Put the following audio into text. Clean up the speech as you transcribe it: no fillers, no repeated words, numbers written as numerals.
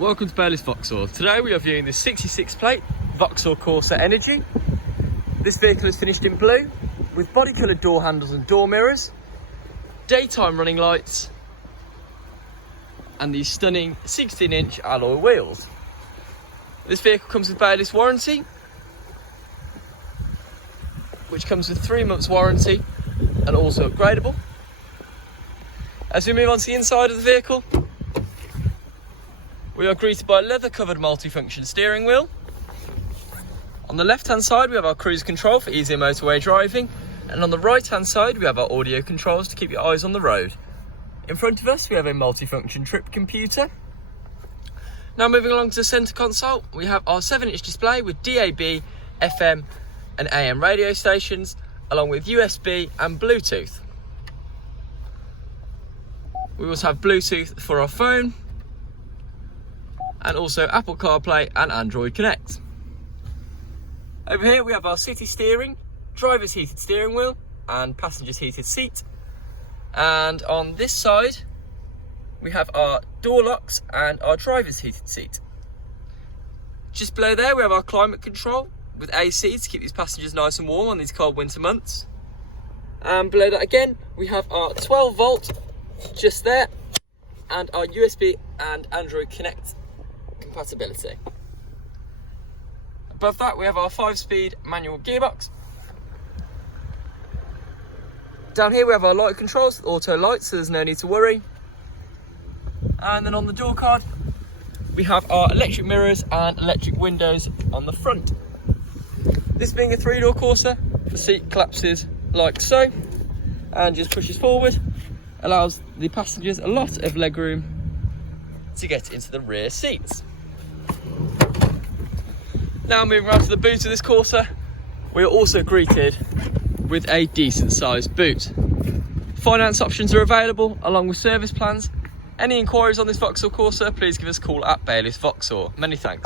Welcome to Baylis Vauxhall. Today we are viewing the 66 plate Vauxhall Corsa Energy. This vehicle is finished in blue with body coloured door handles and door mirrors, daytime running lights and these stunning 16-inch alloy wheels. This vehicle comes with Baylis warranty, which comes with 3 months warranty and also upgradable. As we move on to the inside of the vehicle, we are greeted by a leather covered multifunction steering wheel. On the left hand side we have our cruise control for easier motorway driving, and on the right hand side we have our audio controls to keep your eyes on the road. In front of us we have a multifunction trip computer. Now moving along to the centre console, we have our 7-inch display with DAB, FM and AM radio stations, along with USB and Bluetooth. We also have Bluetooth for our phone, and also Apple CarPlay and Android Connect. Over here we have our city steering, driver's heated steering wheel and passenger's heated seat. And on this side we have our door locks and our driver's heated seat. Just below there we have our climate control with AC to keep these passengers nice and warm on these cold winter months. And below that again we have our 12 volt just there, and our USB and Android Connect compatibility. Above that we have our 5-speed manual gearbox. Down here we have our light controls with auto lights, so there's no need to worry. And then on the door card we have our electric mirrors and electric windows on the front. This being a 3-door Corsa, the seat collapses like so and just pushes forward, allows the passengers a lot of legroom to get into the rear seats. Now moving around to the boot of this Corsa, we are also greeted with a decent sized boot. Finance options are available along with service plans. Any inquiries on this Vauxhall Corsa, please give us a call at Baylis Vauxhall. Many thanks.